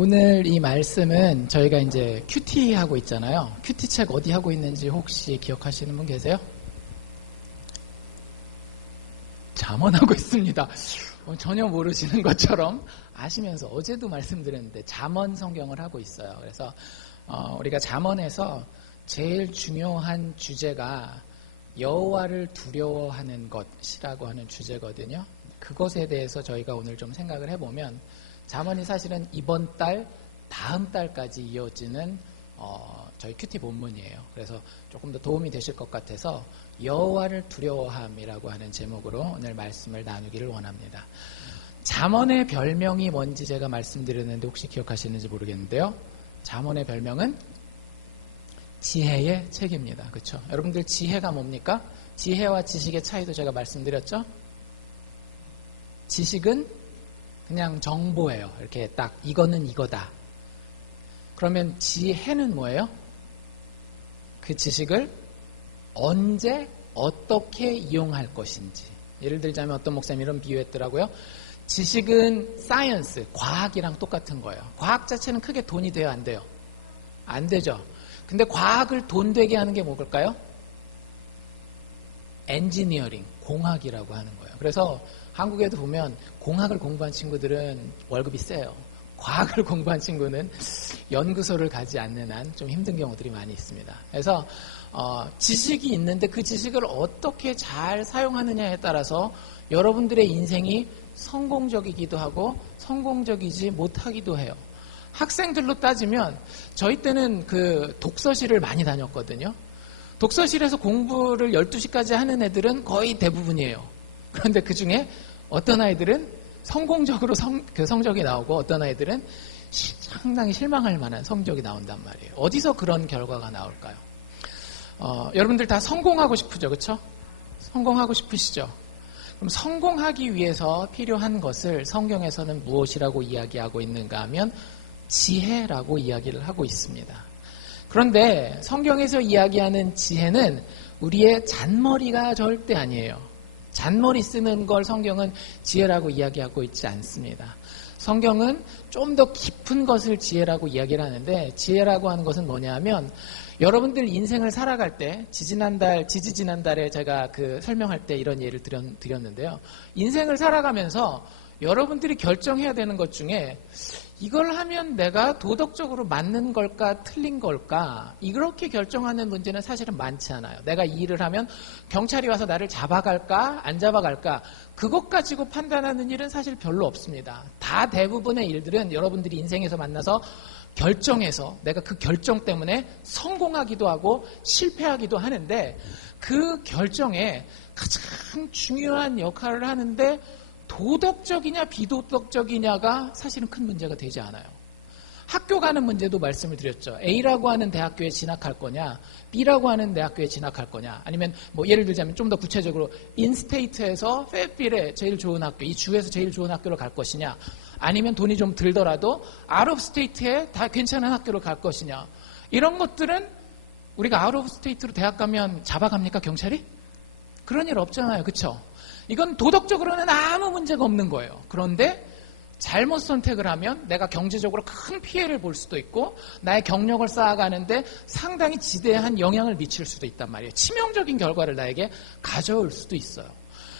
오늘 이 말씀은 저희가 이제 큐티 하고 있잖아요. 큐티 책 어디 하고 있는지 혹시 기억하시는 분 계세요? 잠언하고 있습니다. 전혀 모르시는 것처럼 아시면서 어제도 말씀드렸는데 잠언 성경을 하고 있어요. 그래서 우리가 잠언에서 제일 중요한 주제가 여호와를 두려워하는 것이라고 하는 주제거든요. 그것에 대해서 저희가 오늘 좀 생각을 해보면 잠언이 사실은 이번 달, 다음 달까지 이어지는 저희 큐티 본문이에요. 그래서 조금 더 도움이 되실 것 같아서 여호와를 두려워함이라고 하는 제목으로 오늘 말씀을 나누기를 원합니다. 잠언의 별명이 뭔지 제가 말씀드렸는데 혹시 기억하시는지 모르겠는데요. 잠언의 별명은 지혜의 책입니다. 그렇죠? 여러분들 지혜가 뭡니까? 지혜와 지식의 차이도 제가 말씀드렸죠? 지식은 그냥 정보예요. 이렇게 딱 이거는 이거다. 그러면 지혜는 뭐예요? 그 지식을 언제 어떻게 이용할 것인지. 예를 들자면 어떤 목사님이 이런 비유했더라고요. 지식은 사이언스, 과학이랑 똑같은 거예요. 과학 자체는 크게 돈이 돼요, 안 돼요? 안 되죠. 근데 과학을 돈 되게 하는 게 뭘까요? 엔지니어링, 공학이라고 하는 거예요. 그래서 한국에도 보면 공학을 공부한 친구들은 월급이 세요. 과학을 공부한 친구는 연구소를 가지 않는 한 좀 힘든 경우들이 많이 있습니다. 그래서 지식이 있는데 그 지식을 어떻게 잘 사용하느냐에 따라서 여러분들의 인생이 성공적이기도 하고 성공적이지 못하기도 해요. 학생들로 따지면 저희 때는 그 독서실을 많이 다녔거든요. 독서실에서 공부를 12시까지 하는 애들은 거의 대부분이에요. 그런데 그 중에 어떤 아이들은 성공적으로 그 성적이 나오고 어떤 아이들은 상당히 실망할 만한 성적이 나온단 말이에요. 어디서 그런 결과가 나올까요? 여러분들 다 성공하고 싶으죠, 그렇죠? 성공하고 싶으시죠? 그럼 성공하기 위해서 필요한 것을 성경에서는 무엇이라고 이야기하고 있는가 하면 지혜라고 이야기를 하고 있습니다. 그런데 성경에서 이야기하는 지혜는 우리의 잔머리가 절대 아니에요. 잔머리 쓰는 걸 성경은 지혜라고 이야기하고 있지 않습니다. 성경은 좀 더 깊은 것을 지혜라고 이야기를 하는데 지혜라고 하는 것은 뭐냐 하면 여러분들 인생을 살아갈 때 지지난달에 제가 설명할 때 이런 예를 드렸는데요. 인생을 살아가면서 여러분들이 결정해야 되는 것 중에 이걸 하면 내가 도덕적으로 맞는 걸까 틀린 걸까 이렇게 결정하는 문제는 사실은 많지 않아요. 내가 이 일을 하면 경찰이 와서 나를 잡아갈까 안 잡아갈까 그것 가지고 판단하는 일은 사실 별로 없습니다. 다 대부분의 일들은 여러분들이 인생에서 만나서 결정해서 내가 그 결정 때문에 성공하기도 하고 실패하기도 하는데 그 결정에 가장 중요한 역할을 하는데 도덕적이냐 비도덕적이냐가 사실은 큰 문제가 되지 않아요. 학교 가는 문제도 말씀을 드렸죠. A라고 하는 대학교에 진학할 거냐 B라고 하는 대학교에 진학할 거냐 아니면 예를 들자면 좀 더 구체적으로 인스테이트에서 페어필에 제일 좋은 학교 이 주에서 제일 좋은 학교로 갈 것이냐 아니면 돈이 좀 들더라도 아웃 오브 스테이트에 다 괜찮은 학교로 갈 것이냐 이런 것들은 우리가 아웃 오브 스테이트로 대학 가면 잡아갑니까 경찰이? 그런 일 없잖아요. 그렇죠? 이건 도덕적으로는 아무 문제가 없는 거예요. 그런데 잘못 선택을 하면 내가 경제적으로 큰 피해를 볼 수도 있고 나의 경력을 쌓아가는데 상당히 지대한 영향을 미칠 수도 있단 말이에요. 치명적인 결과를 나에게 가져올 수도 있어요.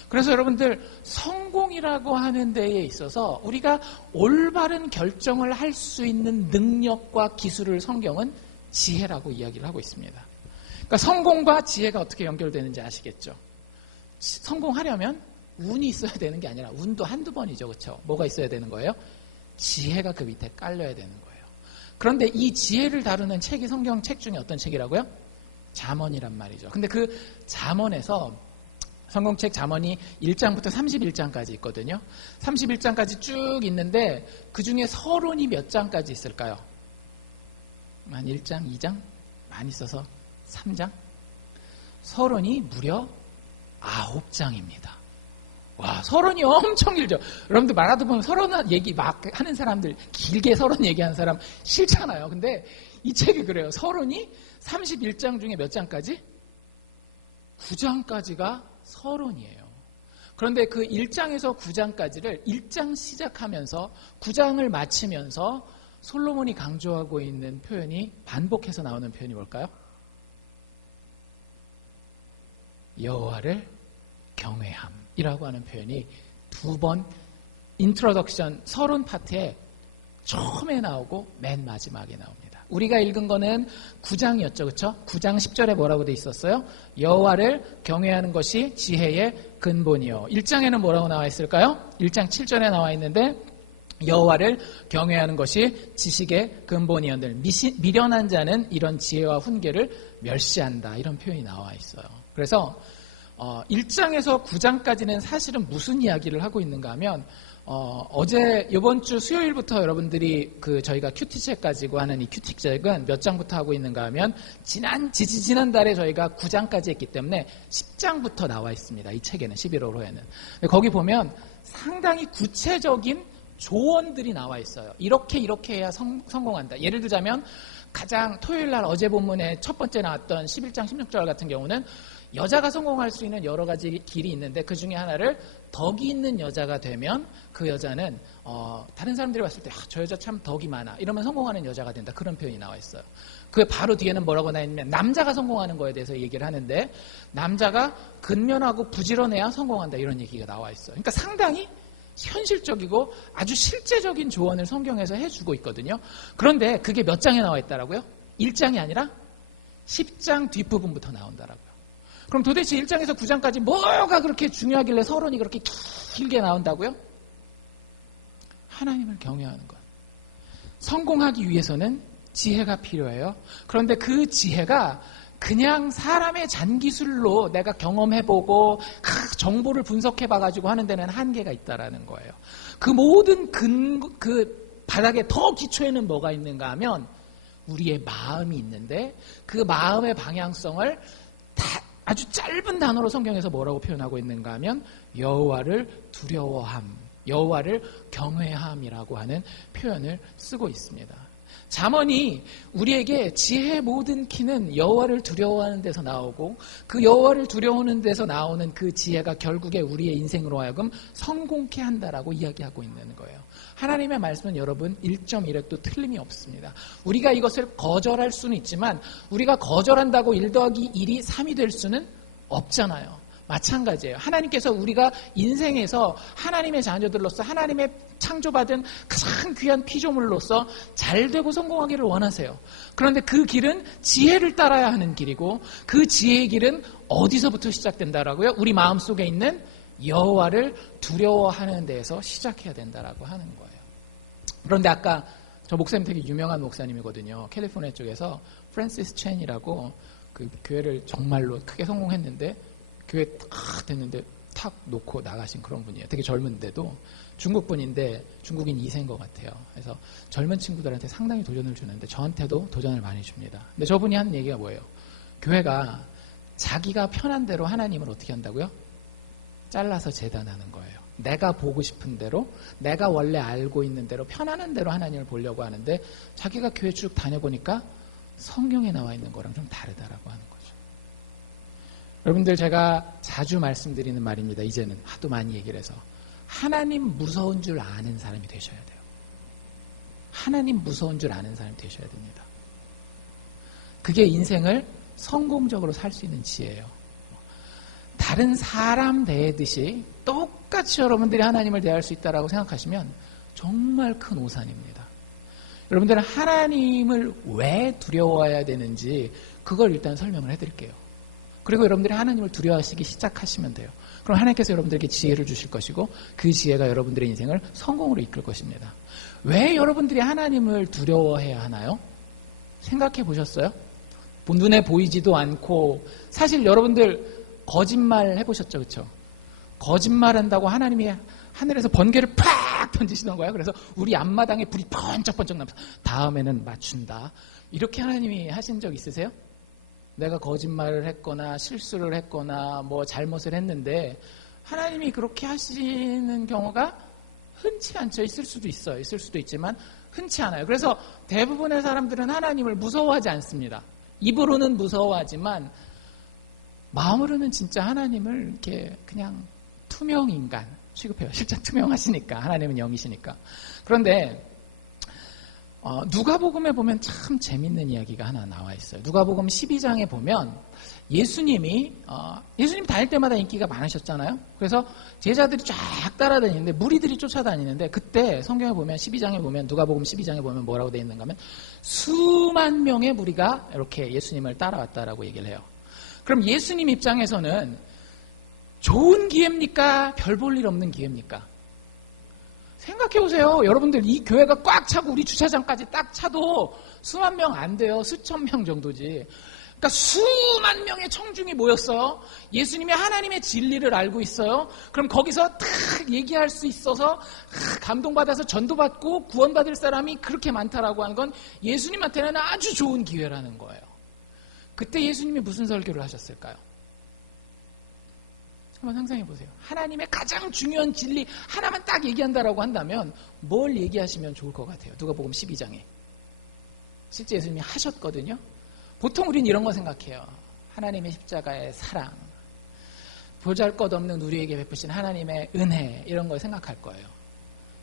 그래서 여러분들 성공이라고 하는 데에 있어서 우리가 올바른 결정을 할 수 있는 능력과 기술을 성경은 지혜라고 이야기를 하고 있습니다. 그러니까 성공과 지혜가 어떻게 연결되는지 아시겠죠? 성공하려면 운이 있어야 되는 게 아니라 운도 한두 번이죠. 그렇죠? 뭐가 있어야 되는 거예요? 지혜가 그 밑에 깔려야 되는 거예요. 그런데 이 지혜를 다루는 책이 성경 책 중에 어떤 책이라고요? 잠언이란 말이죠. 근데 그 잠언에서 성경책 잠언이 1장부터 31장까지 있거든요. 31장까지 쭉 있는데 그 중에 서론이 몇 장까지 있을까요? 한 1장, 2장? 많이 써서 3장? 서론이 무려 9장입니다. 와, 서론이 엄청 길죠. 여러분들 말하다 보면 서론 얘기 막 하는 사람들, 길게 서론 얘기하는 사람 싫잖아요. 근데 이 책이 그래요. 서론이 31장 중에 몇 장까지? 9장까지가 서론이에요. 그런데 그 1장에서 9장까지를 1장 시작하면서 9장을 마치면서 솔로몬이 강조하고 있는 표현이 반복해서 나오는 표현이 뭘까요? 여호와를 경외함이라고 하는 표현이 두 번 인트로덕션 서론 파트에 처음에 나오고 맨 마지막에 나옵니다. 우리가 읽은 거는 9장이었죠. 그렇죠? 9장 10절에 뭐라고 돼 있었어요? 여호와를 경외하는 것이 지혜의 근본이요. 1장에는 뭐라고 나와 있을까요? 1장 7절에 나와 있는데 여호와를 경외하는 것이 지식의 근본이언들 미련한 자는 이런 지혜와 훈계를 멸시한다. 이런 표현이 나와 있어요. 그래서 1장에서 9장까지는 사실은 무슨 이야기를 하고 있는가 하면 어제 이번 주 수요일부터 여러분들이 저희가 큐티책 가지고 하는 이 큐티책은 몇 장부터 하고 있는가 하면 지난달에 저희가 9장까지 했기 때문에 10장부터 나와 있습니다. 이 책에는 11월호에는 거기 보면 상당히 구체적인 조언들이 나와 있어요. 이렇게 해야 성공한다. 예를 들자면 가장 토요일 날 어제 본문에 첫 번째 나왔던 11장 16절 같은 경우는 여자가 성공할 수 있는 여러 가지 길이 있는데 그 중에 하나를 덕이 있는 여자가 되면 그 여자는 다른 사람들이 봤을 때 저 여자 참 덕이 많아 이러면 성공하는 여자가 된다. 그런 표현이 나와 있어요. 그 바로 뒤에는 뭐라고 나와 있냐면 남자가 성공하는 거에 대해서 얘기를 하는데 남자가 근면하고 부지런해야 성공한다. 이런 얘기가 나와 있어요. 그러니까 상당히 현실적이고 아주 실제적인 조언을 성경에서 해주고 있거든요. 그런데 그게 몇 장에 나와 있다라고요? 1장이 아니라 10장 뒷부분부터 나온다라고요. 그럼 도대체 1장에서 9장까지 뭐가 그렇게 중요하길래 서론이 그렇게 길게 나온다고요? 하나님을 경외하는 것. 성공하기 위해서는 지혜가 필요해요. 그런데 그 지혜가 그냥 사람의 잔기술로 내가 경험해보고 정보를 분석해봐가지고 하는 데는 한계가 있다라는 거예요. 그 모든 그 바닥에 더 기초에는 뭐가 있는가 하면 우리의 마음이 있는데 그 마음의 방향성을 아주 짧은 단어로 성경에서 뭐라고 표현하고 있는가 하면 여호와를 두려워함, 여호와를 경외함이라고 하는 표현을 쓰고 있습니다. 잠언이 우리에게 지혜의 모든 키는 여호와를 두려워하는 데서 나오고 그 여호와를 두려워하는 데서 나오는 그 지혜가 결국에 우리의 인생으로 하여금 성공케 한다라고 이야기하고 있는 거예요. 하나님의 말씀은 여러분 1.1획도 틀림이 없습니다. 우리가 이것을 거절할 수는 있지만 우리가 거절한다고 1 더하기 1이 3이 될 수는 없잖아요. 마찬가지예요. 하나님께서 우리가 인생에서 하나님의 자녀들로서 하나님의 창조받은 가장 귀한 피조물로서 잘되고 성공하기를 원하세요. 그런데 그 길은 지혜를 따라야 하는 길이고 그 지혜의 길은 어디서부터 시작된다라고요? 우리 마음속에 있는 여호와를 두려워하는 데에서 시작해야 된다라고 하는 거예요. 그런데 아까 저 목사님 되게 유명한 목사님이거든요. 캘리포니아 쪽에서 프랜시스 첸이라고 그 교회를 정말로 크게 성공했는데 교회 탁 됐는데 탁 놓고 나가신 그런 분이에요. 되게 젊은데도 중국 분인데 중국인 2세인 것 같아요. 그래서 젊은 친구들한테 상당히 도전을 주는데 저한테도 도전을 많이 줍니다. 근데 저분이 하는 얘기가 뭐예요? 교회가 자기가 편한 대로 하나님을 어떻게 한다고요? 잘라서 재단하는 거예요. 내가 보고 싶은 대로, 내가 원래 알고 있는 대로, 편안한 대로 하나님을 보려고 하는데 자기가 교회 쭉 다녀보니까 성경에 나와 있는 거랑 좀 다르다라고 하는 거죠. 여러분들 제가 자주 말씀드리는 말입니다. 이제는 하도 많이 얘기를 해서 하나님 무서운 줄 아는 사람이 되셔야 돼요. 하나님 무서운 줄 아는 사람이 되셔야 됩니다. 그게 인생을 성공적으로 살 수 있는 지혜예요. 다른 사람 대하듯이 똑같이 여러분들이 하나님을 대할 수 있다라고 생각하시면 정말 큰 오산입니다. 여러분들은 하나님을 왜 두려워해야 되는지 그걸 일단 설명을 해드릴게요. 그리고 여러분들이 하나님을 두려워하시기 시작하시면 돼요. 그럼 하나님께서 여러분들에게 지혜를 주실 것이고 그 지혜가 여러분들의 인생을 성공으로 이끌 것입니다. 왜 여러분들이 하나님을 두려워해야 하나요? 생각해 보셨어요? 눈에 보이지도 않고 사실 여러분들 거짓말 해보셨죠? 그렇죠? 거짓말한다고 하나님이 하늘에서 번개를 팍 던지시는 거예요. 그래서 우리 앞마당에 불이 번쩍번쩍 나면서 다음에는 맞춘다. 이렇게 하나님이 하신 적 있으세요? 내가 거짓말을 했거나 실수를 했거나 뭐 잘못을 했는데 하나님이 그렇게 하시는 경우가 흔치 않죠. 있을 수도 있어요. 있을 수도 있지만 흔치 않아요. 그래서 대부분의 사람들은 하나님을 무서워하지 않습니다. 입으로는 무서워하지만 마음으로는 진짜 하나님을 이렇게 그냥 투명 인간 취급해요. 실제 투명하시니까. 하나님은 영이시니까. 그런데 누가복음에 보면 참 재밌는 이야기가 하나 나와 있어요. 누가복음 12장에 보면 예수님 다닐 때마다 인기가 많으셨잖아요. 그래서 제자들이 쫙 따라다니는데 무리들이 쫓아다니는데 그때 성경에 보면 12장에 보면 누가복음 12장에 보면 뭐라고 되어 있는가 하면 수만 명의 무리가 이렇게 예수님을 따라왔다라고 얘기를 해요. 그럼 예수님 입장에서는 좋은 기회입니까? 별 볼 일 없는 기회입니까? 생각해보세요. 여러분들 이 교회가 꽉 차고 우리 주차장까지 딱 차도 수만 명 안 돼요. 수천 명 정도지. 그러니까 수만 명의 청중이 모였어요. 예수님이 하나님의 진리를 알고 있어요. 그럼 거기서 탁 얘기할 수 있어서 감동받아서 전도받고 구원받을 사람이 그렇게 많다라고 하는 건 예수님한테는 아주 좋은 기회라는 거예요. 그때 예수님이 무슨 설교를 하셨을까요? 한번 상상해 보세요. 하나님의 가장 중요한 진리 하나만 딱 얘기한다라고 한다면 뭘 얘기하시면 좋을 것 같아요? 누가복음 12장에. 실제 예수님이 하셨거든요. 보통 우린 이런 거 생각해요. 하나님의 십자가의 사랑, 보잘것없는 우리에게 베푸신 하나님의 은혜 이런 걸 생각할 거예요.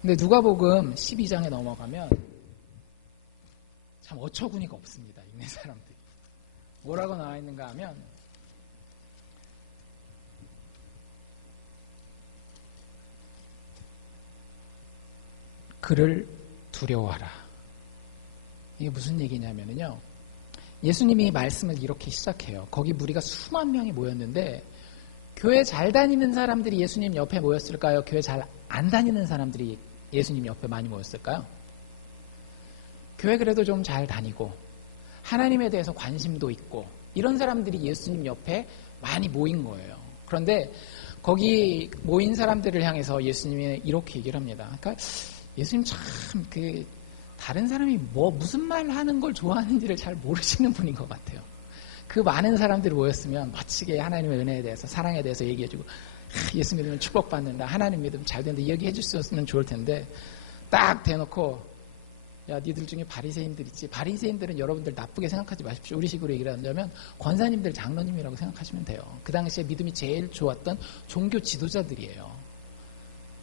근데 누가복음 12장에 넘어가면 참 어처구니가 없습니다. 읽는 사람들이. 뭐라고 나와 있는가 하면 그를 두려워하라. 이게 무슨 얘기냐면요. 예수님이 말씀을 이렇게 시작해요. 거기 무리가 수만 명이 모였는데 교회 잘 다니는 사람들이 예수님 옆에 모였을까요? 교회 잘 안 다니는 사람들이 예수님 옆에 많이 모였을까요? 교회 그래도 좀 잘 다니고 하나님에 대해서 관심도 있고 이런 사람들이 예수님 옆에 많이 모인 거예요. 그런데 거기 모인 사람들을 향해서 예수님이 이렇게 얘기를 합니다. 그러니까 예수님 참 다른 사람이 무슨 말 하는 걸 좋아하는지를 잘 모르시는 분인 것 같아요. 그 많은 사람들이 모였으면 멋지게 하나님의 은혜에 대해서 사랑에 대해서 얘기해주고 예수 믿으면 축복받는다. 하나님 믿으면 잘 된다. 이야기해 주셨으면 좋을 텐데 딱 대놓고 야 니들 중에 바리새인들 있지. 바리새인들은 여러분들 나쁘게 생각하지 마십시오. 우리 식으로 얘기를 한다면 권사님들 장로님이라고 생각하시면 돼요. 그 당시에 믿음이 제일 좋았던 종교 지도자들이에요.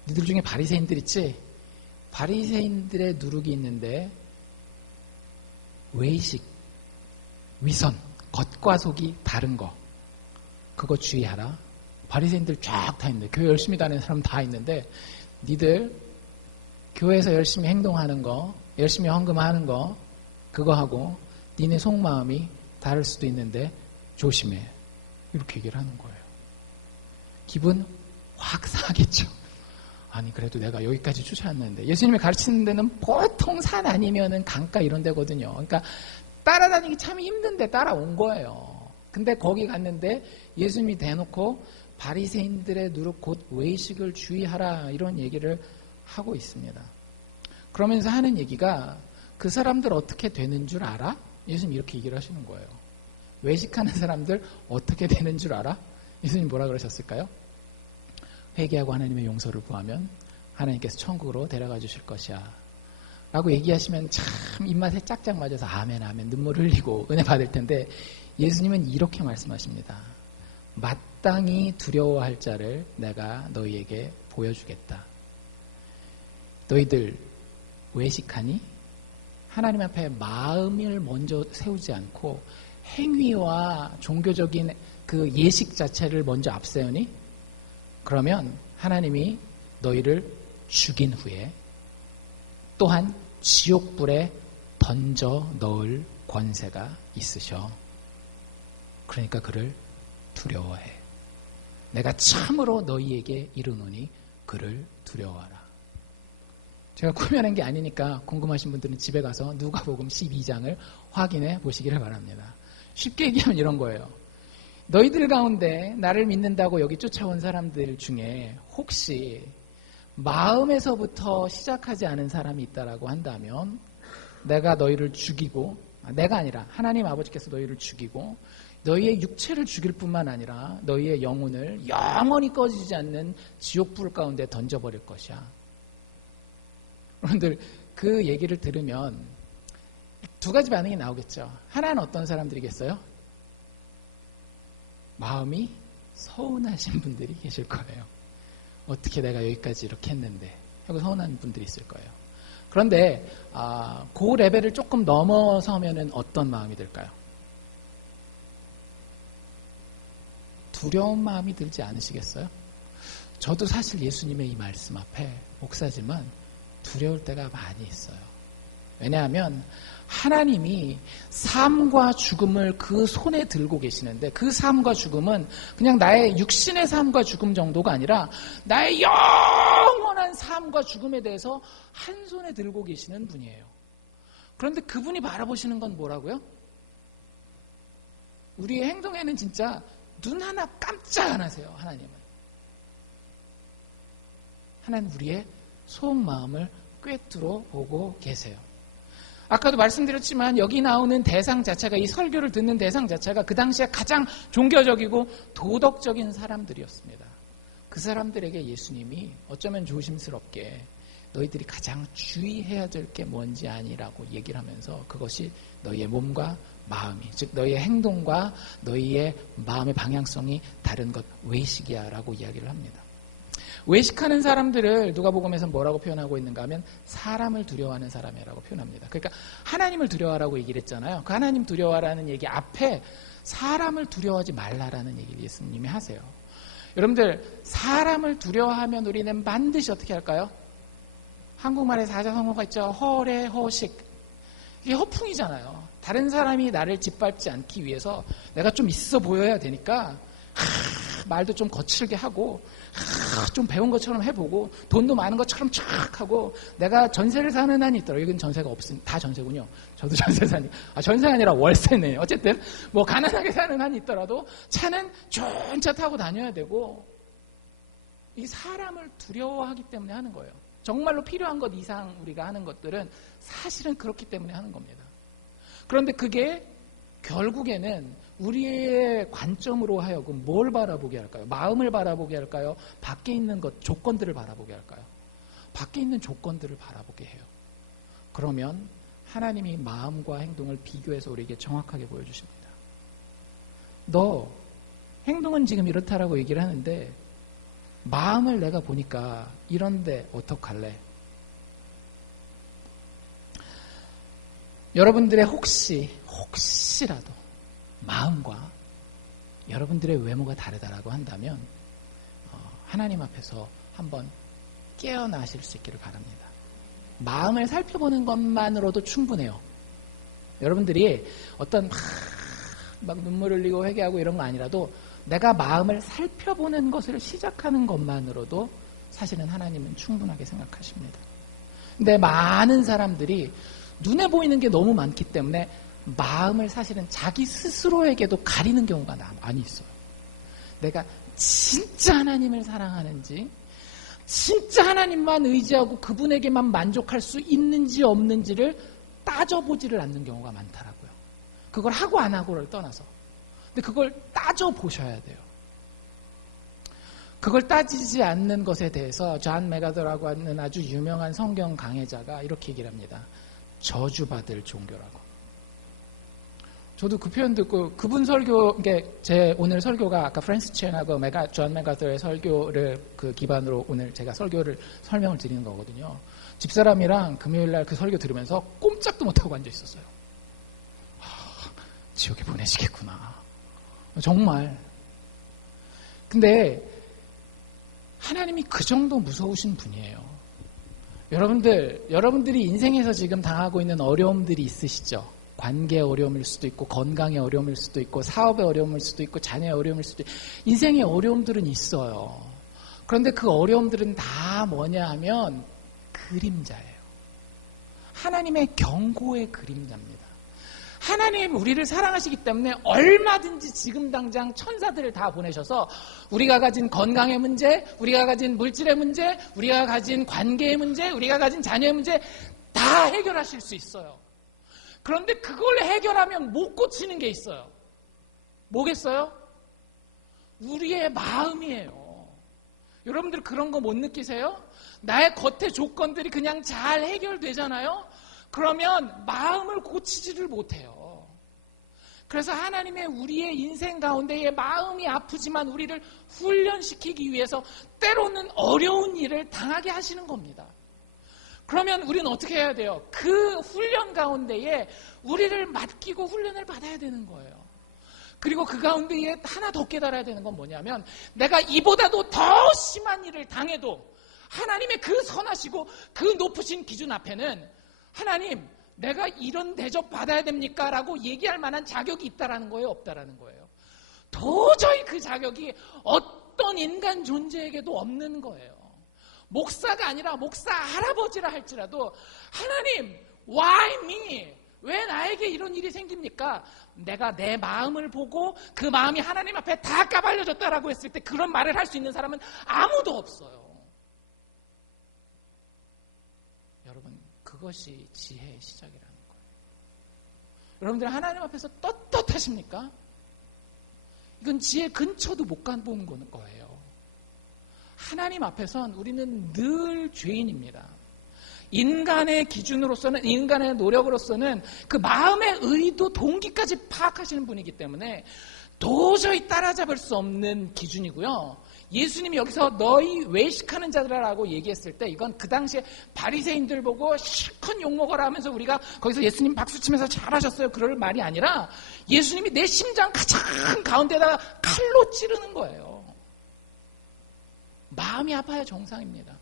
니들 중에 바리새인들 있지. 바리새인들의 누룩이 있는데 외식, 위선, 겉과 속이 다른 거 그거 주의하라. 바리새인들 쫙 다 있는데 교회 열심히 다니는 사람 다 있는데 니들 교회에서 열심히 행동하는 거 열심히 헌금하는 거 그거 하고 니네 속마음이 다를 수도 있는데 조심해. 이렇게 얘기를 하는 거예요. 기분 확 상하겠죠. 아니 그래도 내가 여기까지 쫓아왔는데 예수님이 가르치는 데는 보통 산 아니면은 강가 이런 데거든요. 그러니까 따라다니기 참 힘든데 따라온 거예요. 근데 거기 갔는데 예수님이 대놓고 바리새인들의 누룩 곧 외식을 주의하라 이런 얘기를 하고 있습니다. 그러면서 하는 얘기가 그 사람들 어떻게 되는 줄 알아? 예수님 이렇게 얘기를 하시는 거예요. 외식하는 사람들 어떻게 되는 줄 알아? 예수님 뭐라 그러셨을까요? 회개하고 하나님의 용서를 구하면 하나님께서 천국으로 데려가 주실 것이야 라고 얘기하시면 참 입맛에 짝짝 맞아서 아멘 아멘 눈물 흘리고 은혜 받을 텐데 예수님은 이렇게 말씀하십니다. 마땅히 두려워할 자를 내가 너희에게 보여주겠다. 너희들 외식하니? 하나님 앞에 마음을 먼저 세우지 않고 행위와 종교적인 그 예식 자체를 먼저 앞세우니? 그러면 하나님이 너희를 죽인 후에 또한 지옥불에 던져 넣을 권세가 있으셔. 그러니까 그를 두려워해. 내가 참으로 너희에게 이르노니 그를 두려워하라. 제가 꾸며낸 게 아니니까 궁금하신 분들은 집에 가서 누가복음 12장을 확인해 보시기를 바랍니다. 쉽게 얘기하면 이런 거예요. 너희들 가운데 나를 믿는다고 여기 쫓아온 사람들 중에 혹시 마음에서부터 시작하지 않은 사람이 있다라고 한다면 내가 너희를 죽이고 내가 아니라 하나님 아버지께서 너희를 죽이고 너희의 육체를 죽일 뿐만 아니라 너희의 영혼을 영원히 꺼지지 않는 지옥불 가운데 던져버릴 것이야. 여러분들 그 얘기를 들으면 두 가지 반응이 나오겠죠. 하나는 어떤 사람들이겠어요? 마음이 서운하신 분들이 계실 거예요. 어떻게 내가 여기까지 이렇게 했는데 하고 서운한 분들이 있을 거예요. 그런데 그 레벨을 조금 넘어서면은 어떤 마음이 들까요? 두려운 마음이 들지 않으시겠어요? 저도 사실 예수님의 이 말씀 앞에 목사지만 두려울 때가 많이 있어요. 왜냐하면 하나님이 삶과 죽음을 그 손에 들고 계시는데 그 삶과 죽음은 그냥 나의 육신의 삶과 죽음 정도가 아니라 나의 영원한 삶과 죽음에 대해서 한 손에 들고 계시는 분이에요. 그런데 그분이 바라보시는 건 뭐라고요? 우리의 행동에는 진짜 눈 하나 깜짝 안 하세요. 하나님 우리의 속마음을 꿰뚫어 보고 계세요. 아까도 말씀드렸지만 여기 나오는 대상 자체가, 이 설교를 듣는 대상 자체가 그 당시에 가장 종교적이고 도덕적인 사람들이었습니다. 그 사람들에게 예수님이 어쩌면 조심스럽게 너희들이 가장 주의해야 될 게 뭔지 아니라고 얘기를 하면서 그것이 너희의 몸과 마음이, 즉 너희의 행동과 너희의 마음의 방향성이 다른 것, 외식이야 라고 이야기를 합니다. 외식하는 사람들을 누가복음에서 뭐라고 표현하고 있는가 하면 사람을 두려워하는 사람이라고 표현합니다. 그러니까 하나님을 두려워하라고 얘기를 했잖아요. 그 하나님 두려워하라는 얘기 앞에 사람을 두려워하지 말라라는 얘기를 예수님이 하세요. 여러분들, 사람을 두려워하면 우리는 반드시 어떻게 할까요? 한국말에 사자성어가 있죠. 허례, 허식. 이게 허풍이잖아요. 다른 사람이 나를 짓밟지 않기 위해서 내가 좀 있어 보여야 되니까 말도 좀 거칠게 하고 좀 배운 것처럼 해보고 돈도 많은 것처럼 촥 하고 내가 전세를 사는 한이 있더라고요. 여기는 전세가 없으니 다 전세군요. 저도 전세 사니까. 전세가 아니라 월세네요. 어쨌든 뭐 가난하게 사는 한이 있더라도 차는 좋은 차 타고 다녀야 되고, 이 사람을 두려워하기 때문에 하는 거예요. 정말로 필요한 것 이상 우리가 하는 것들은 사실은 그렇기 때문에 하는 겁니다. 그런데 그게 결국에는 우리의 관점으로 하여금 뭘 바라보게 할까요? 마음을 바라보게 할까요? 밖에 있는 것, 조건들을 바라보게 할까요? 밖에 있는 조건들을 바라보게 해요. 그러면 하나님이 마음과 행동을 비교해서 우리에게 정확하게 보여주십니다. 너 행동은 지금 이렇다라고 얘기를 하는데 마음을 내가 보니까 이런데 어떡할래? 여러분들의 혹시라도 마음과 여러분들의 외모가 다르다라고 한다면 하나님 앞에서 한번 깨어나실 수 있기를 바랍니다. 마음을 살펴보는 것만으로도 충분해요. 여러분들이 어떤 막 눈물 흘리고 회개하고 이런 거 아니라도 내가 마음을 살펴보는 것을 시작하는 것만으로도 사실은 하나님은 충분하게 생각하십니다. 근데 많은 사람들이 눈에 보이는 게 너무 많기 때문에 마음을 사실은 자기 스스로에게도 가리는 경우가 많이 있어요. 내가 진짜 하나님을 사랑하는지, 진짜 하나님만 의지하고 그분에게만 만족할 수 있는지 없는지를 따져보지를 않는 경우가 많더라고요. 그걸 하고 안 하고를 떠나서. 근데 그걸 따져보셔야 돼요. 그걸 따지지 않는 것에 대해서 존 맥아더라고 하는 아주 유명한 성경 강해자가 이렇게 얘기를 합니다. 저주받을 종교라고. 저도 그 표현 듣고 그분 설교, 제 오늘 설교가 아까 프랜시스 첸하고 존 맥아더의 설교를 그 기반으로 오늘 제가 설교를 설명을 드리는 거거든요. 집사람이랑 금요일날 그 설교 들으면서 꼼짝도 못하고 앉아 있었어요. 지옥에 보내시겠구나. 정말. 근데 하나님이 그 정도 무서우신 분이에요. 여러분들이 인생에서 지금 당하고 있는 어려움들이 있으시죠? 관계의 어려움일 수도 있고, 건강의 어려움일 수도 있고, 사업의 어려움일 수도 있고, 자녀의 어려움일 수도 있고, 인생의 어려움들은 있어요. 그런데 그 어려움들은 다 뭐냐 하면 그림자예요. 하나님의 경고의 그림자입니다. 하나님 우리를 사랑하시기 때문에 얼마든지 지금 당장 천사들을 다 보내셔서 우리가 가진 건강의 문제, 우리가 가진 물질의 문제, 우리가 가진 관계의 문제, 우리가 가진 자녀의 문제 다 해결하실 수 있어요. 그런데 그걸 해결하면 못 고치는 게 있어요. 뭐겠어요? 우리의 마음이에요. 여러분들 그런 거 못 느끼세요? 나의 겉의 조건들이 그냥 잘 해결되잖아요? 그러면 마음을 고치지를 못해요. 그래서 하나님의 우리의 인생 가운데에 마음이 아프지만 우리를 훈련시키기 위해서 때로는 어려운 일을 당하게 하시는 겁니다. 그러면 우리는 어떻게 해야 돼요? 그 훈련 가운데에 우리를 맡기고 훈련을 받아야 되는 거예요. 그리고 그 가운데에 하나 더 깨달아야 되는 건 뭐냐면 내가 이보다도 더 심한 일을 당해도 하나님의 그 선하시고 그 높으신 기준 앞에는 하나님 내가 이런 대접 받아야 됩니까? 라고 얘기할 만한 자격이 있다라는 거예요? 없다라는 거예요? 도저히 그 자격이 어떤 인간 존재에게도 없는 거예요. 목사가 아니라 목사 할아버지라 할지라도 하나님 why me? 왜 나에게 이런 일이 생깁니까? 내가 내 마음을 보고 그 마음이 하나님 앞에 다 까발려졌다라고 했을 때 그런 말을 할 수 있는 사람은 아무도 없어요. 여러분 그것이 지혜의 시작이라는 거예요. 여러분들 하나님 앞에서 떳떳하십니까? 이건 지혜 근처도 못 가보는 거예요. 하나님 앞에선 우리는 늘 죄인입니다. 인간의 기준으로서는, 인간의 노력으로서는 그 마음의 의도, 동기까지 파악하시는 분이기 때문에 도저히 따라잡을 수 없는 기준이고요. 예수님이 여기서 너희 외식하는 자들아라고 얘기했을 때 이건 그 당시에 바리새인들 보고 실컷 욕먹어라 하면서 우리가 거기서 예수님 박수치면서 잘하셨어요 그럴 말이 아니라 예수님이 내 심장 가장 가운데다가 칼로 찌르는 거예요. 마음이 아파야 정상입니다.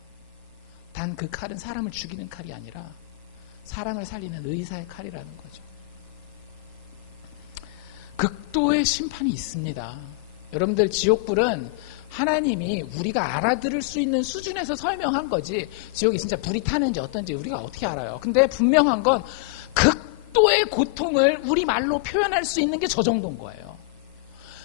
단 그 칼은 사람을 죽이는 칼이 아니라 사람을 살리는 의사의 칼이라는 거죠. 극도의 심판이 있습니다. 여러분들 지옥불은 하나님이 우리가 알아들을 수 있는 수준에서 설명한 거지 지옥이 진짜 불이 타는지 어떤지 우리가 어떻게 알아요. 근데 분명한 건 극도의 고통을 우리말로 표현할 수 있는 게 저 정도인 거예요.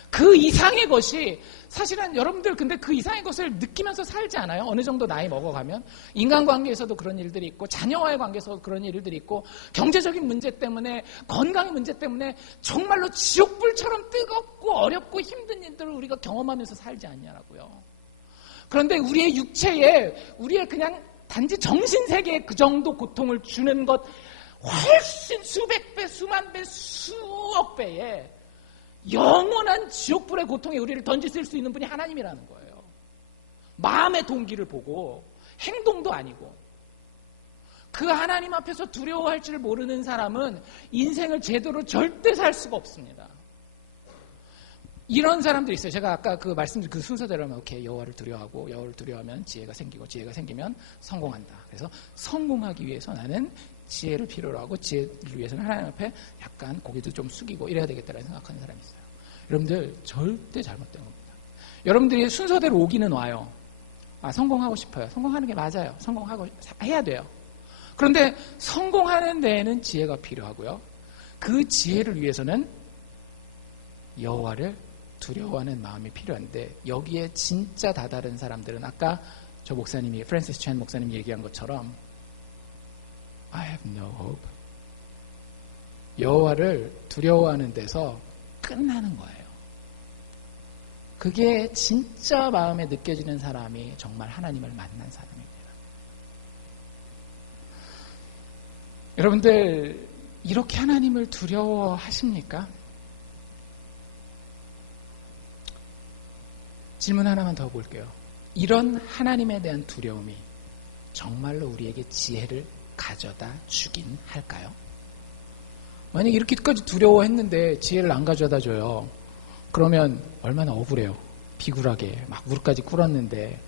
그 이상의 것이 사실은 여러분들 근데 그 이상의 것을 느끼면서 살지 않아요? 어느 정도 나이 먹어가면 인간관계에서도 그런 일들이 있고 자녀와의 관계에서도 그런 일들이 있고 경제적인 문제 때문에 건강의 문제 때문에 정말로 지옥불처럼 뜨겁고 어렵고 힘든 일들을 우리가 경험하면서 살지 않냐라고요. 그런데 우리의 육체에 우리의 그냥 단지 정신세계에 그 정도 고통을 주는 것 훨씬 수백 배, 수만 배, 수억 배에 영원한 지옥불의 고통에 우리를 던지실 수 있는 분이 하나님이라는 거예요. 마음의 동기를 보고 행동도 아니고 그 하나님 앞에서 두려워할 줄 모르는 사람은 인생을 제대로 절대 살 수가 없습니다. 이런 사람들이 있어요. 제가 아까 그 말씀드린 그 순서대로 하면 오케이 여호와를 두려워하고 여호와를 두려워하면 지혜가 생기고 지혜가 생기면 성공한다. 그래서 성공하기 위해서 나는 지혜를 필요로 하고 지혜를 위해서는 하나님 앞에 약간 고개도 좀 숙이고 이래야 되겠다라는 생각하는 사람이 있어요. 여러분들 절대 잘못된 겁니다. 여러분들이 순서대로 오기는 와요. 아 성공하고 싶어요. 성공하는 게 맞아요. 성공하고 해야 돼요. 그런데 성공하는 데에는 지혜가 필요하고요. 그 지혜를 위해서는 여호와를 두려워하는 마음이 필요한데 여기에 진짜 다다른 사람들은 아까 저 목사님이 프랜시스 챈 목사님이 얘기한 것처럼 I have no hope. 여호와를 두려워하는 데서 끝나는 거예요. 그게 진짜 마음에 느껴지는 사람이 정말 하나님을 만난 사람입니다. 여러분들 이렇게 하나님을 두려워하십니까? 질문 하나만 더 볼게요. 이런 하나님에 대한 두려움이 정말로 우리에게 지혜를 가져다 주긴 할까요? 만약에 이렇게까지 두려워했는데 지혜를 안 가져다 줘요. 그러면 얼마나 억울해요. 비굴하게 막 무릎까지 꿇었는데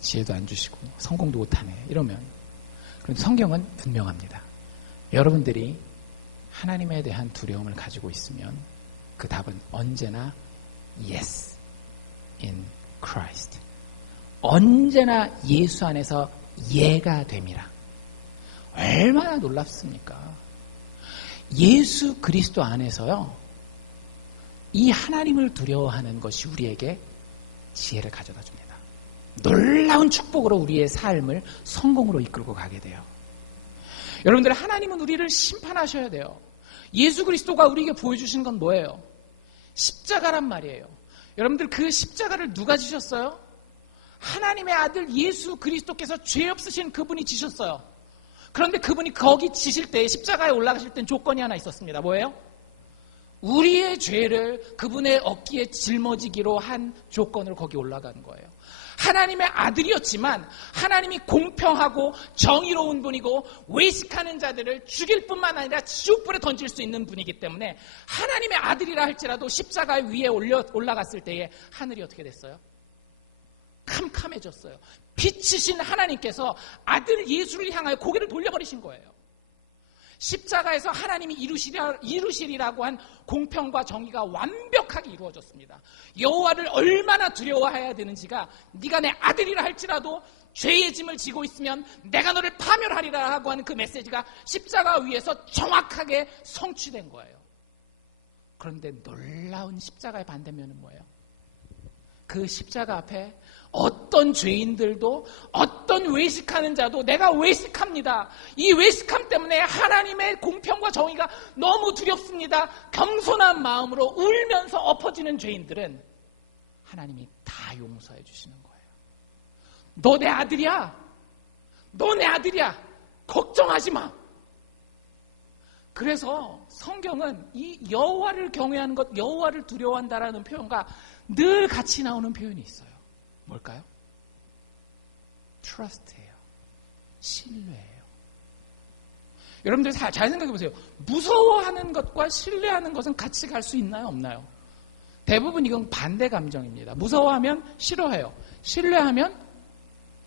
지혜도 안 주시고 성공도 못하네 이러면. 그런데 성경은 분명합니다. 여러분들이 하나님에 대한 두려움을 가지고 있으면 그 답은 언제나 yes in Christ. 언제나 예수 안에서 예가 됨이라. 얼마나 놀랍습니까? 예수 그리스도 안에서요, 이 하나님을 두려워하는 것이 우리에게 지혜를 가져다 줍니다. 놀라운 축복으로 우리의 삶을 성공으로 이끌고 가게 돼요. 여러분들, 하나님은 우리를 심판하셔야 돼요. 예수 그리스도가 우리에게 보여주신 건 뭐예요? 십자가란 말이에요. 여러분들, 그 십자가를 누가 지셨어요? 하나님의 아들 예수 그리스도께서 죄 없으신 그분이 지셨어요. 그런데 그분이 거기 지실 때, 십자가에 올라가실 땐 조건이 하나 있었습니다. 뭐예요? 우리의 죄를 그분의 어깨에 짊어지기로 한 조건으로 거기 올라간 거예요. 하나님의 아들이었지만 하나님이 공평하고 정의로운 분이고 외식하는 자들을 죽일 뿐만 아니라 지옥불에 던질 수 있는 분이기 때문에 하나님의 아들이라 할지라도 십자가 위에 올라갔을 때에 하늘이 어떻게 됐어요? 캄캄해졌어요. 빛이신 하나님께서 아들 예수를 향하여 고개를 돌려버리신 거예요. 십자가에서 하나님이 이루시리라고 한 공평과 정의가 완벽하게 이루어졌습니다. 여호와를 얼마나 두려워해야 되는지가 네가 내 아들이라 할지라도 죄의 짐을 지고 있으면 내가 너를 파멸하리라 하고 하는 그 메시지가 십자가 위에서 정확하게 성취된 거예요. 그런데 놀라운 십자가의 반대면은 뭐예요? 그 십자가 앞에 어떤 죄인들도 어떤 외식하는 자도 내가 외식합니다. 이 외식함 때문에 하나님의 공평과 정의가 너무 두렵습니다. 겸손한 마음으로 울면서 엎어지는 죄인들은 하나님이 다 용서해 주시는 거예요. 너 내 아들이야. 너 내 아들이야. 걱정하지 마. 그래서 성경은 이 여호와를 경외하는 것, 여호와를 두려워한다라는 표현과 늘 같이 나오는 표현이 있어요. 뭘까요? trust예요. 신뢰예요. 여러분들 잘 생각해 보세요. 무서워하는 것과 신뢰하는 것은 같이 갈 수 있나요? 없나요? 대부분 이건 반대 감정입니다. 무서워하면 싫어해요. 신뢰하면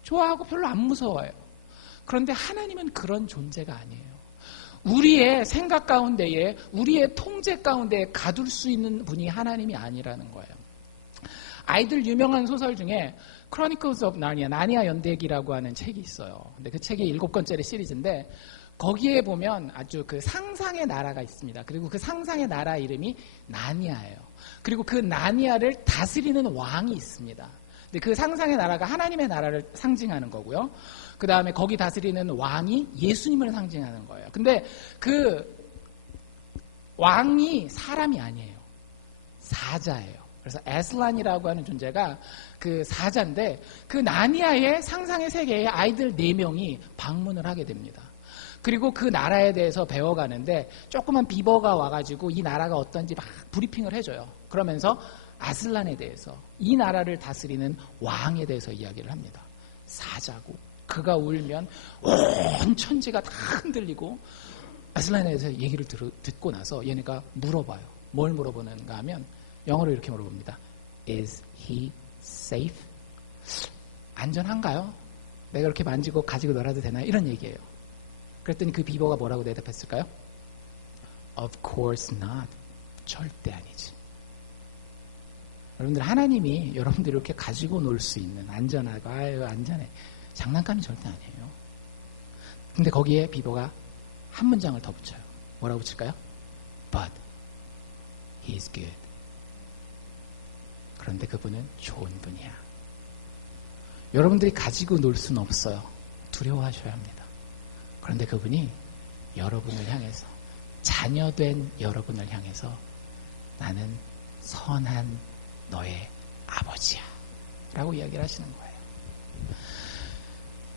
좋아하고 별로 안 무서워해요. 그런데 하나님은 그런 존재가 아니에요. 우리의 생각 가운데에, 우리의 통제 가운데에 가둘 수 있는 분이 하나님이 아니라는 거예요. 아이들 유명한 소설 중에 Chronicles of Narnia, 나니아 연대기라고 하는 책이 있어요. 근데 그 책이 7권짜리 시리즈인데 거기에 보면 아주 그 상상의 나라가 있습니다. 그리고 그 상상의 나라 이름이 나니아예요. 그리고 그 나니아를 다스리는 왕이 있습니다. 근데 그 상상의 나라가 하나님의 나라를 상징하는 거고요. 그 다음에 거기 다스리는 왕이 예수님을 상징하는 거예요. 근데 그 왕이 사람이 아니에요. 사자예요. 그래서 에슬란이라고 하는 존재가 그 사자인데 그 나니아의 상상의 세계에 아이들 4명이 방문을 하게 됩니다. 그리고 그 나라에 대해서 배워가는데 조그만 비버가 와가지고 이 나라가 어떤지 막 브리핑을 해줘요. 그러면서 아슬란에 대해서, 이 나라를 다스리는 왕에 대해서 이야기를 합니다. 사자고 그가 울면 온 천지가 다 흔들리고 아슬란에 대해서 얘기를 듣고 나서 얘네가 물어봐요. 뭘 물어보는가 하면 영어로 이렇게 물어봅니다. Is he safe? 안전한가요? 내가 이렇게 만지고 가지고 놀아도 되나요? 이런 얘기예요. 그랬더니 그 비버가 뭐라고 대답했을까요? Of course not. 절대 아니지. 여러분들, 하나님이 여러분들 이렇게 가지고 놀 수 있는, 안전하고 아유 안전해, 장난감이 절대 아니에요. 근데 거기에 비버가 한 문장을 더 붙여요. 뭐라고 붙일까요? But he's good. 그런데 그분은 좋은 분이야. 여러분들이 가지고 놀 수는 없어요. 두려워하셔야 합니다. 그런데 그분이 여러분을 향해서, 자녀된 여러분을 향해서 나는 선한 너의 아버지야 라고 이야기를 하시는 거예요.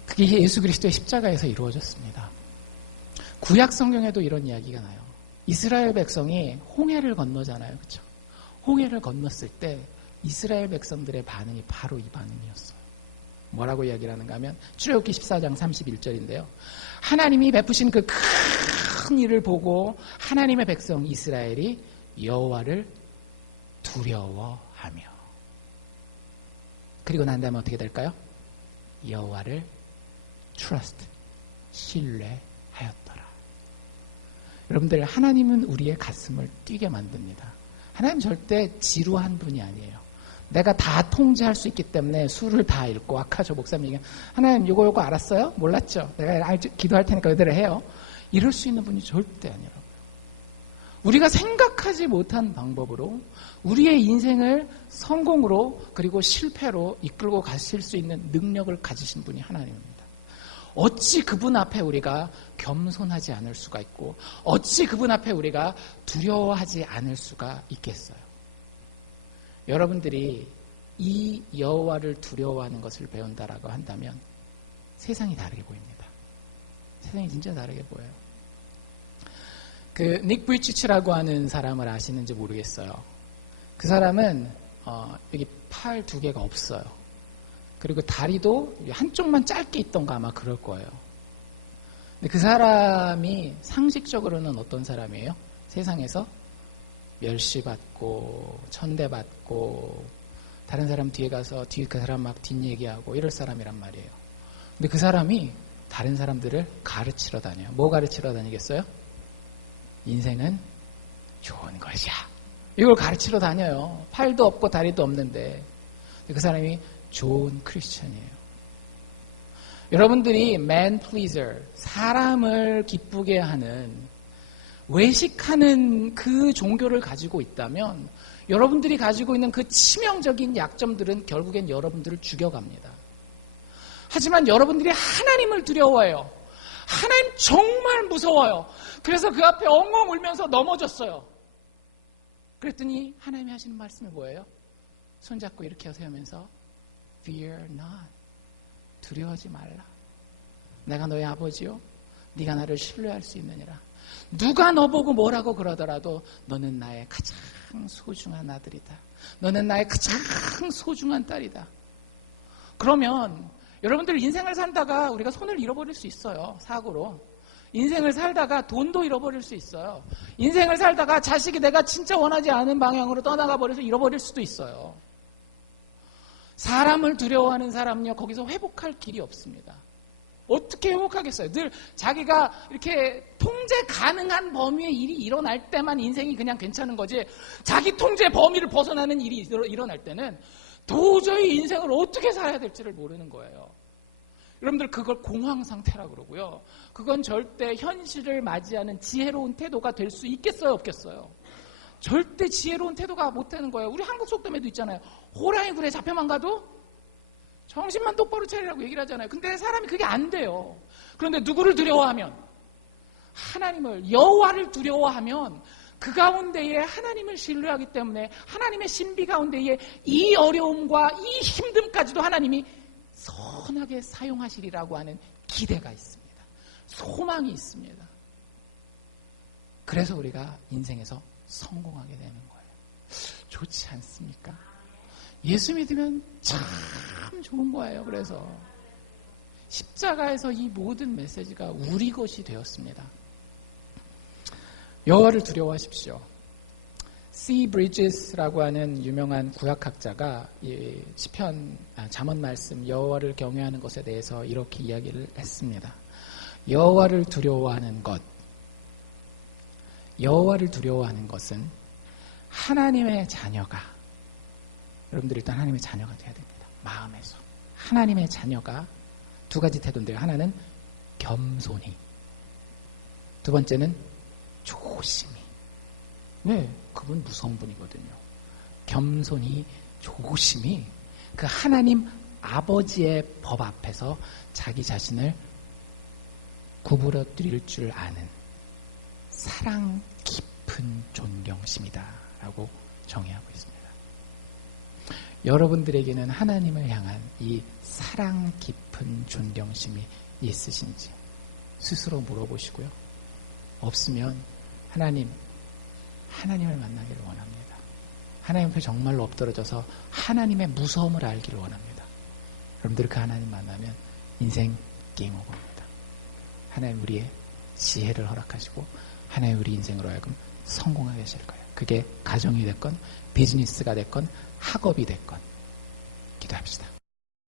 그게 예수 그리스도의 십자가에서 이루어졌습니다. 구약 성경에도 이런 이야기가 나요. 이스라엘 백성이 홍해를 건너잖아요. 그렇죠? 홍해를 건넜을 때 이스라엘 백성들의 반응이 바로 이 반응이었어요. 뭐라고 이야기를 하는가 하면 출애굽기 14장 31절인데요. 하나님이 베푸신 그 큰 일을 보고 하나님의 백성 이스라엘이 여호와를 두려워하며, 그리고 난 다음에 어떻게 될까요? 여호와를 trust, 신뢰하였더라. 여러분들, 하나님은 우리의 가슴을 뛰게 만듭니다. 하나님 절대 지루한 분이 아니에요. 내가 다 통제할 수 있기 때문에 수를 다 읽고, 아까 저 목사님이 하나님 요거 알았어요? 몰랐죠? 내가 기도할 테니까 그대로 해요. 이럴 수 있는 분이 절대 아니라고요. 우리가 생각하지 못한 방법으로 우리의 인생을 성공으로 그리고 실패로 이끌고 가실 수 있는 능력을 가지신 분이 하나님입니다. 어찌 그분 앞에 우리가 겸손하지 않을 수가 있고, 어찌 그분 앞에 우리가 두려워하지 않을 수가 있겠어요. 여러분들이 이 여호와를 두려워하는 것을 배운다라고 한다면 세상이 다르게 보입니다. 세상이 진짜 다르게 보여요. 그 닉 브리치치라고 하는 사람을 아시는지 모르겠어요. 그 사람은 여기 팔 2개가 없어요. 그리고 다리도 한쪽만 짧게 있던가 아마 그럴 거예요. 근데 그 사람이 상식적으로는 어떤 사람이에요? 세상에서 멸시받고 천대받고 다른 사람 뒤에 가서 그 사람 막 뒷얘기하고 이럴 사람이란 말이에요. 근데 그 사람이 다른 사람들을 가르치러 다녀요. 뭐 가르치러 다니겠어요? 인생은 좋은 것이야. 이걸 가르치러 다녀요. 팔도 없고 다리도 없는데. 그 사람이 좋은 크리스천이에요. 여러분들이 man pleaser, 사람을 기쁘게 하는, 외식하는 그 종교를 가지고 있다면 여러분들이 가지고 있는 그 치명적인 약점들은 결국엔 여러분들을 죽여갑니다. 하지만 여러분들이 하나님을 두려워해요. 하나님 정말 무서워요. 그래서 그 앞에 엉엉 울면서 넘어졌어요. 그랬더니 하나님이 하시는 말씀이 뭐예요? 손잡고 이렇게 세우면서 Fear not. 두려워하지 말라. 내가 너의 아버지요. 네가 나를 신뢰할 수 있느니라. 누가 너보고 뭐라고 그러더라도 너는 나의 가장 소중한 아들이다. 너는 나의 가장 소중한 딸이다. 그러면 여러분들 인생을 살다가 우리가 손을 잃어버릴 수 있어요. 사고로. 인생을 살다가 돈도 잃어버릴 수 있어요. 인생을 살다가 자식이 내가 진짜 원하지 않은 방향으로 떠나가 버려서 잃어버릴 수도 있어요. 사람을 두려워하는 사람은요, 거기서 회복할 길이 없습니다. 어떻게 회복하겠어요? 늘 자기가 이렇게 통제 가능한 범위의 일이 일어날 때만 인생이 그냥 괜찮은 거지, 자기 통제 범위를 벗어나는 일이 일어날 때는 도저히 인생을 어떻게 살아야 될지를 모르는 거예요. 여러분들 그걸 공황 상태라고 그러고요. 그건 절대 현실을 맞이하는 지혜로운 태도가 될 수 있겠어요, 없겠어요? 절대 지혜로운 태도가 못 되는 거예요. 우리 한국 속담에도 있잖아요. 호랑이 굴에 잡혀만 가도 정신만 똑바로 차리라고 얘기를 하잖아요. 근데 사람이 그게 안 돼요. 그런데 누구를 두려워하면? 하나님을, 여호와를 두려워하면 그 가운데에 하나님을 신뢰하기 때문에 하나님의 신비 가운데에 이 어려움과 이 힘듦까지도 하나님이 선하게 사용하시리라고 하는 기대가 있습니다. 소망이 있습니다. 그래서 우리가 인생에서 성공하게 되는 거예요. 좋지 않습니까? 예수 믿으면 참 좋은 거예요. 그래서 십자가에서 이 모든 메시지가 우리 것이 되었습니다. 여호와를 두려워하십시오. C. Bridges라고 하는 유명한 구약학자가 시편 잠언 말씀 여호와를 경외하는 것에 대해서 이렇게 이야기를 했습니다. 여호와를 두려워하는 것, 여호와를 두려워하는 것은 하나님의 자녀가, 여러분들 일단 하나님의 자녀가 돼야 됩니다. 마음에서 하나님의 자녀가 두 가지 태도인데요. 하나는 겸손히, 두 번째는 조심히. 네, 그분 무서운 분이거든요. 겸손히, 조심히 그 하나님 아버지의 법 앞에서 자기 자신을 구부러뜨릴 줄 아는 사랑 깊은 존경심이다 라고 정의하고 있습니다. 여러분들에게는 하나님을 향한 이 사랑 깊은 존경심이 있으신지 스스로 물어보시고요. 없으면 하나님을 만나기를 원합니다. 하나님 앞에 정말로 엎드러져서 하나님의 무서움을 알기를 원합니다. 여러분들 그 하나님 만나면 인생 게임 오버입니다. 하나님 우리의 지혜를 허락하시고 하나님 우리 인생으로 하여금 성공하게 하실 거예요. 그게 가정이 됐건 비즈니스가 됐건 학업이 됐건 기도합시다.